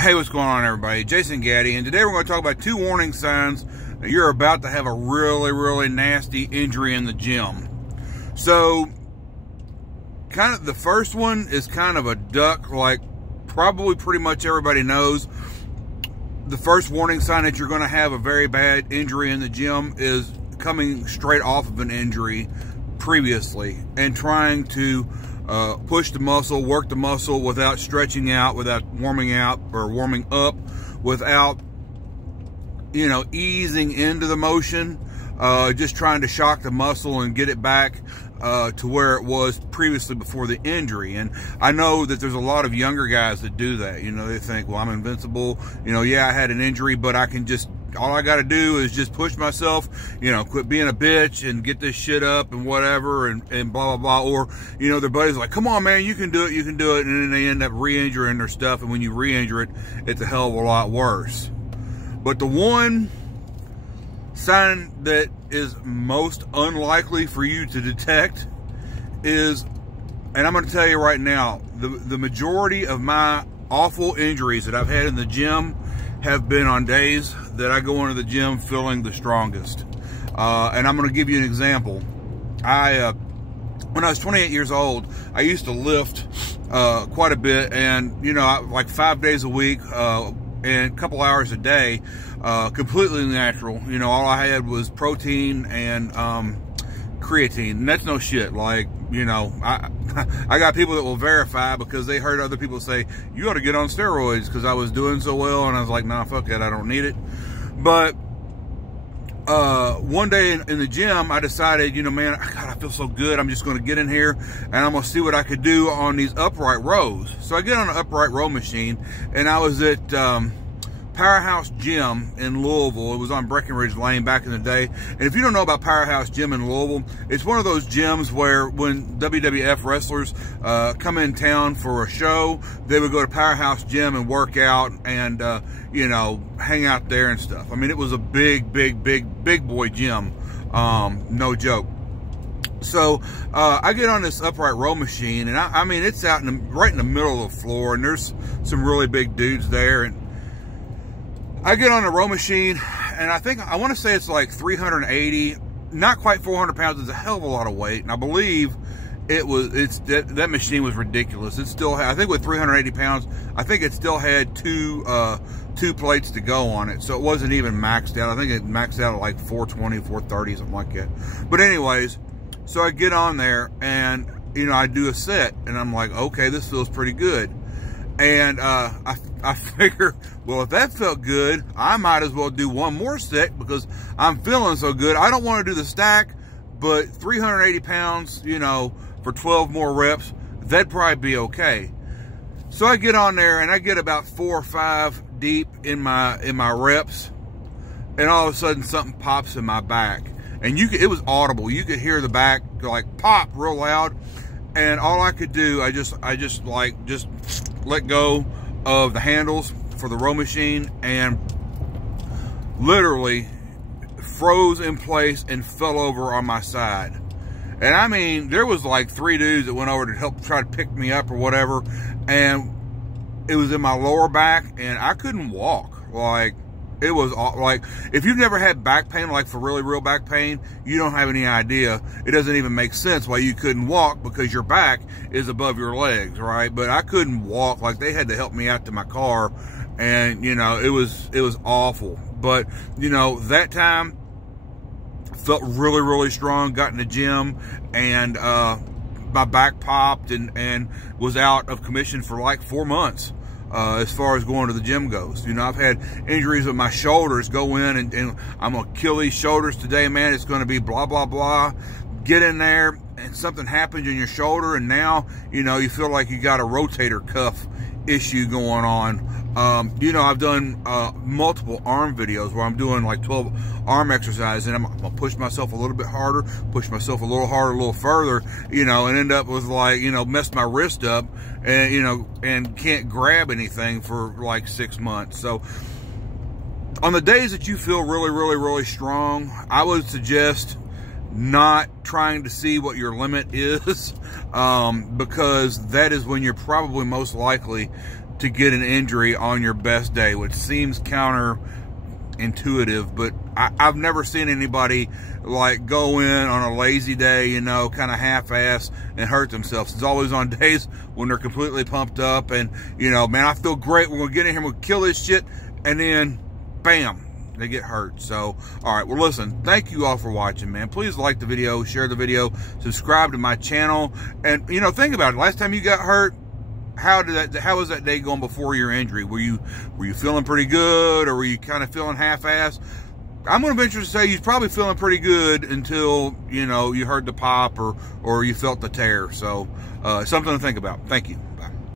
Hey, what's going on, everybody? Jason Gaddy, and today we're going to talk about 2 warning signs that you're about to have a really, really nasty injury in the gym. So, kind of the first one is kind of a duck, like probably pretty much everybody knows. The first warning sign that you're going to have a very bad injury in the gym is coming straight off of an injury previously and trying to push the muscle, work the muscle without stretching out, without warming out or warming up, without, you know, easing into the motion, just trying to shock the muscle and get it back to where it was previously before the injury. And I know that there's a lot of younger guys that do that. You know, they think, well, I'm invincible. You know, yeah, I had an injury, but I can just, all I got to do is just push myself, you know, quit being a bitch and get this shit up and whatever and blah, blah, blah. Or, you know, their buddies like, come on, man, you can do it, you can do it. And then they end up re-injuring their stuff. And when you re-injure it, it's a hell of a lot worse. But the one sign that is most unlikely for you to detect is, and I'm going to tell you right now, the majority of my awful injuries that I've had in the gym have been on days that I go into the gym feeling the strongest. And I'm going to give you an example. When I was 28 years old, I used to lift quite a bit, and you know, like 5 days a week and a couple hours a day, completely natural. You know, all I had was protein and creatine, and that's no shit. Like, you know, I got people that will verify because they heard other people say, you ought to get on steroids, because I was doing so well, and I was like, nah, fuck that, I don't need it. But one day in the gym, I decided, you know, man, God, I feel so good, I'm just going to get in here and I'm going to see what I could do on these upright rows. So I get on an upright row machine, and I was at Powerhouse Gym in Louisville. It was on Breckenridge Lane back in the day. And if you don't know about Powerhouse Gym in Louisville, it's one of those gyms where when WWF wrestlers come in town for a show, they would go to Powerhouse Gym and work out and, you know, hang out there and stuff. I mean, it was a big boy gym. No joke. So I get on this upright row machine, and I mean, it's out right in the middle of the floor, and there's some really big dudes there. And I get on the row machine, and I want to say it's like 380, not quite 400 pounds. It's a hell of a lot of weight, and I believe that machine was ridiculous. It still had, I think with 380 pounds, I think it still had two plates to go on it, so it wasn't even maxed out. I think it maxed out at like 420, 430, something like that. But anyways, so I get on there, and you know, I do a set, and I'm like, okay, this feels pretty good. And I figure, well, if that felt good, I might as well do one more set because I'm feeling so good. I don't want to do the stack, but 380 pounds, you know, for 12 more reps, that'd probably be okay. So I get on there, and I get about 4 or 5 deep in my reps, and all of a sudden something pops in my back, and it was audible. You could hear the back like pop real loud, and all I could do, I just let go of the handles for the row machine and literally froze in place and fell over on my side. And I mean, there was like 3 dudes that went over to help try to pick me up or whatever, and it was in my lower back, and I couldn't walk. Like, it was like, if you've never had back pain, like for really real back pain, you don't have any idea. It doesn't even make sense why you couldn't walk, because your back is above your legs, right? But I couldn't walk. Like, they had to help me out to my car, and you know, it was awful. But you know, that time felt really, really strong. Got in the gym, and my back popped and was out of commission for like 4 months. As far as going to the gym goes. You know, I've had injuries with my shoulders. Go in and I'm going to kill these shoulders today, man. It's going to be blah, blah, blah. Get in there and something happens in your shoulder, and now, you know, you feel like you got a rotator cuff issue going on. You know, I've done multiple arm videos where I'm doing like 12 arm exercises, and I'm gonna push myself a little bit harder, push myself a little harder, a little further, you know, and end up with like, you know, mess my wrist up, and you know, and can't grab anything for like 6 months. So on the days that you feel really, really, really strong, I would suggest not trying to see what your limit is, because that is when you're probably most likely to get an injury on your best day, which seems counterintuitive, but I've never seen anybody like go in on a lazy day, you know, kind of half-ass and hurt themselves. It's always on days when they're completely pumped up and, you know, man, I feel great. We're going to get in here, we'll kill this shit, and then, bam, they get hurt. So, all right, well, listen, thank you all for watching, man. Please like the video, share the video, subscribe to my channel, and, you know, think about it. Last time you got hurt, how was that day going before your injury? Were you feeling pretty good, or were you kind of feeling half-assed? I'm going to venture to say you're probably feeling pretty good until, you know, you heard the pop or you felt the tear. So, something to think about. Thank you.